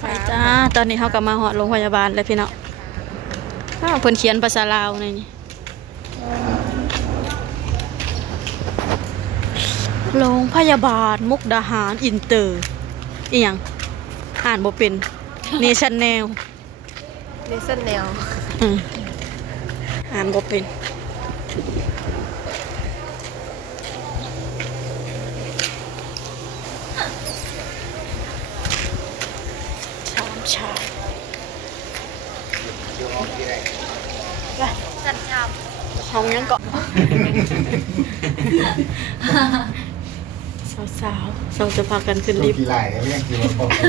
ไปจ้าตอนนี้เขากลับมาหอดโรงพยาบาลแล้วพี่น้องเพิ่นเขียนภาษาลาวในนี้โรงพยาบาลมุกดาหารอินเตอร์อีหยังอ่านบ่เป็นเนชั่นแนล เลเซนแนว อ่านบ่เป็นชาย สันชาม ห้องยังเกาะสาวจะพากันขึ้นลิฟต์ กี่ไร่แล้วยังกี่วันปกติ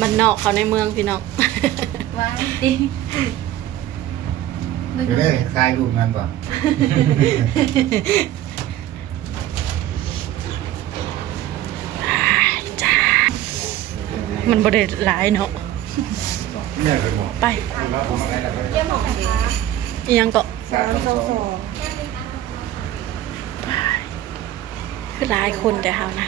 บ้านนอกเขาในเมืองพี่น้อง ว้ายดิ เดี๋ยวได้คลายรูปนั้นป่ะ มันบ่ได้หลายเนาะ เนี่ยคือหมอ ไป แล้วผมอะไรล่ะ เยี่ยมของสิ อีหยังเกาะ 322 คือหลายคนแต่เฮานะ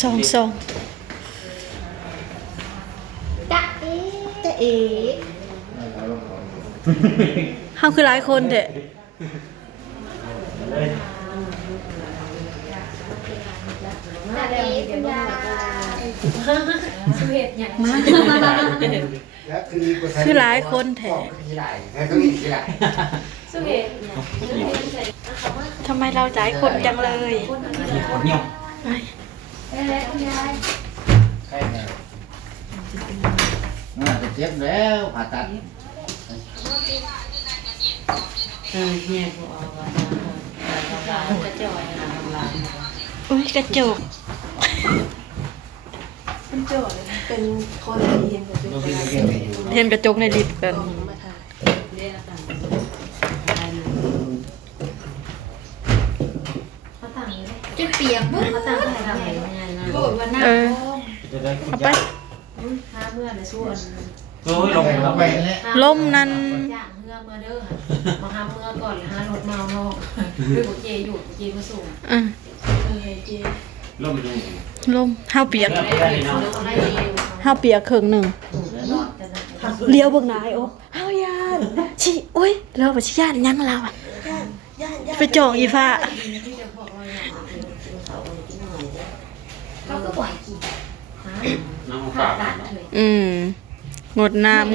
ซอง จ๊ะเอ๋จ๊ะเอ๋ เฮาคือหลายคนแท้ จ๊ะเอ๋คุณยายสุเห็ดอย่างมา คือหลายคนแท้ กี่ไร่แล้วก็อีกกี่ไร่ สุเห็ด ทำไมเราหลายคนจังเลย คนเงียบ ไป คุณยาย ใช่ไหมน่าจะเจ็บแล้วผ่าตัด เนี่ยกูเอาไว้กระจอยนะทำลาย อุ้ยกระจก เป็นโจทย์เป็นคนเรียนกับ ดูพี่เก่งเลยอยู่ เห็นกระจกในลิฟต์กัน มาถ่าย เรียกต่าง เขาต่างเลยจุดเปียกปุ๊บเขาต่างอะไรทำไงโกรธวันหน้า จะได้คุณ เอาไป ยาย ห้าเมื่อนะส่วน โอ้ยลง ลงไปแล้ว ล่มนั้น ย่างเมื่อเมื่อเด้อมาห้าเมื่อก่อนหรือห้ารถเมานอกด้วยบุเจอยู่บุเจมาส่ง เจ ลงไปดู ล่มเฮาเปียก ได้เลยเนาะ เขาไล่เร็ว เฮาเปียกครึ่งหนึง เลี้ยวเบิ่งหน้าไอ้โอ้เฮาย่านชิโอ้ยเราบ่สิย่านหยังเราอะไปจองอีฟ้า เขาก็ปล่อยกิน น้อง ผ่า ฝาก ตัดเลย งดน้ำ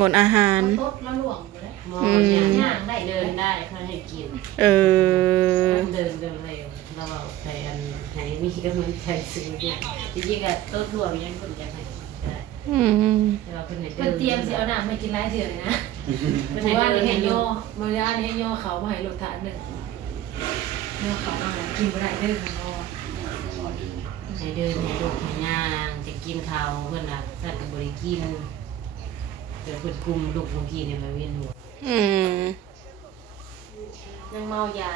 งดอาหาร ต้นละหลวงเลย มองเนี่ย ย่างได้เล เดิ ย นได้เขาให้กิน เออ เดินเร็วเราบอกใครอันไหนมีก็มันใครซื้อเนี่ยจริงๆอะต้นรวมยังคนจะให้ได้ อืม แต่เราเป็นไหน เพิ่นเตรียมสิเอาน้ำมากินไล่เถื่อนเลยนะเพราะว่านี่ให้ย่อมื้อนี้ให้ย่อเขามาให้รถถาดนึงย่อเขามากินบ่ได้เด้อข้างนอก ให้เดินให้ลูกให้ย่างจะกินข้าวเพื่อนน่ะท่านก็บริกินเดี๋ยวเพื่อนคุมลูกเมื่อกี้เนี่ยมาเวียนหัว อืม ยังเมายา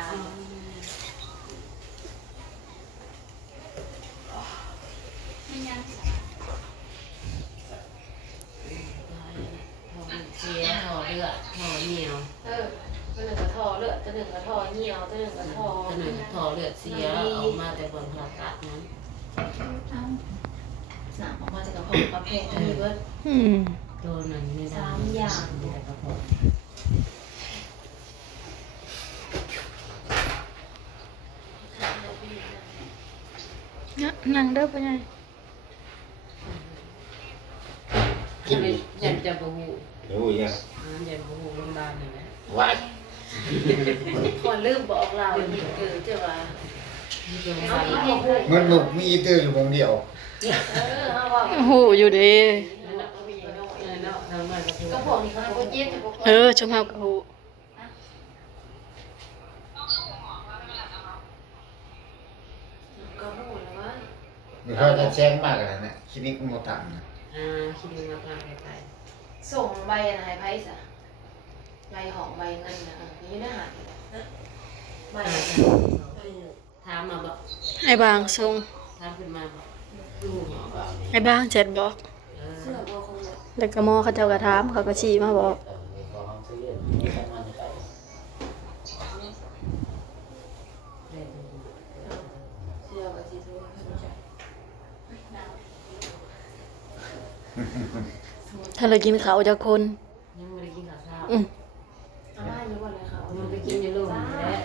เสียห่อเลือดห่อเหนียว ตัวหนึ่งกระทอเลือดตัวหนึ่งกระทอเหี่ยวตัวหนึ่งกระทอ ตัวหนึ่งห่อเลือดเสียแล้วออกมาแต่บนผ่าตัดนั้น หนามออกมาจากกระเพาะประเภทมีเบิร์ด อืม ตัวหนึ่งไม่ได้ 3 อย่าง ไม่ได้กระเพาะ นั่งเด้อไปไง ยันจะบูหู โอ้ยยัง ยันบูหูโรงพยาบาลนี่นะ ว้าย คนลืมบอกเราอีกเกิดเจ้าว่า นี่เป็น เอา บ้าน อีก เรา ให้พูด มันหนุกมีอีเตอร์อยู่วงเดียว เอาว่า โอ้โหอยู่ดี ก็พวกนี้เขาก็เย็บแต่พวก ชมเฮากะฮู ก็พูดแล้วว่า เดี๋ยวเขาจะแจ้งมากกันนะคลินิกมันหมดตังค์นะ คิดว่าทางไป ส่งใบอะไรไพ่สะใบหอมใบเงินนะนี่ได้หาใบ ท ถามมาบอก ไอ้บางส่ง ถามขึ้นมาบอกลูก ไอ้บางแชทบอก เออ แล้วก็หมอเขาเจ้าก็ถามเขาก็ชี้มาบอก ถ้าเรากินข้าวจากคน ยังไม่ได้กินข้าวเช้า อืม อาม่าอยู่วันอะไรเขา มันไปกินอยู่ลูกนี่แหละ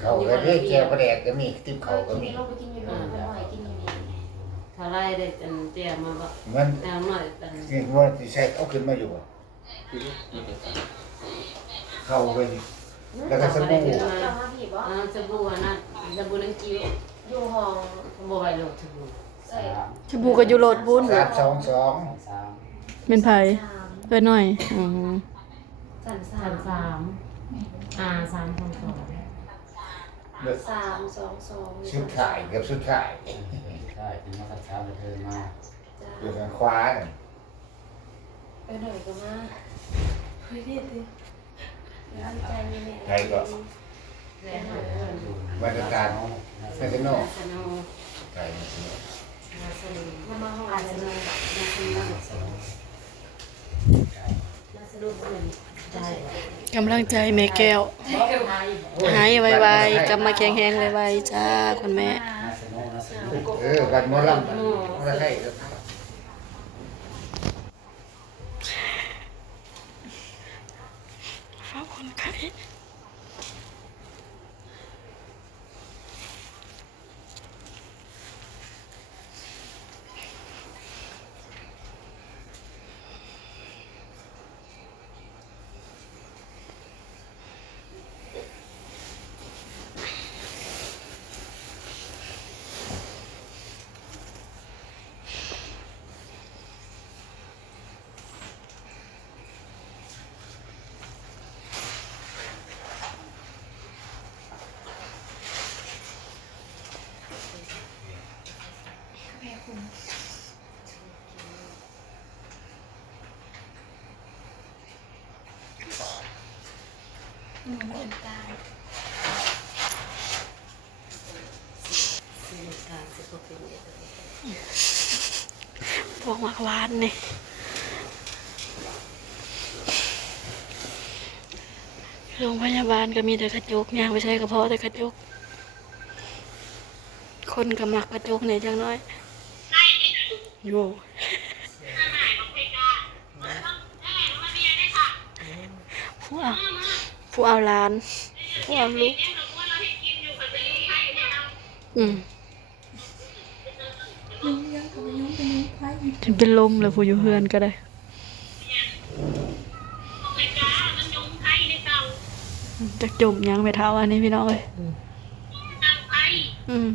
เขาก็เรียกแก้วกระแดกก็มีติ๊บเขาก็มี ลงไปกินอยู่นู่นไปกินอยู่นี่ ถ้าไล่ได้อันเตี้ยมาบอก มัน แต่มาอัน คิดว่าสิใช้เอาขึ้นมาอยู่บ่เข้าไปแล้วก็สบู่ เจ้ามาผีบ่ สบู่อันนั้นสบู่นังกิ้ว อยู่ห้อง บ่ไหวโลดสบู่ ใส่ ชบูก็อยู่โลดบุญ 322 เป็นไผ สาม เอ้ยหน่อยอือ สัน สามสาม3 2 เลือก 322 ชุดขายกับชุดขาย ใช่ถึงมาสักเช้าไปเธอมา อยู่ทางขวาน่ะ ไปหน่อยก็มาเฮ้ยพี่ดิตั้งใจมีแม่ ไทยก็ 2แล้วหน่อย มาตรการไม่ใช่นอก สนุก ไทยไม่ใช่นอก สนุก มาห้องอะไรเลย สนุกเหมือนได้ กำลังใจแม่แก้ว หายไวๆกลับมาแข็งแรงไวๆจ้าคุณแม่ นาสนุนาสนุ บัดหมอลำมันบ่ได้ครับ เฝ้าคนไข้ พวกมักหวานนี่โรงพยาบาลก็มีแต่กระจกย่างไปใช้กระเพาะแต่กระจก คนก็มักกระจกเนี่ยจังน้อยโย่ผู้เอาหลานผู้เอาลูกอืมจะเป็นลมเลยผู้อยู่เฮือนก็ได้จะจมยังไม่เท่าอันนี้พี่น้องเลยอืม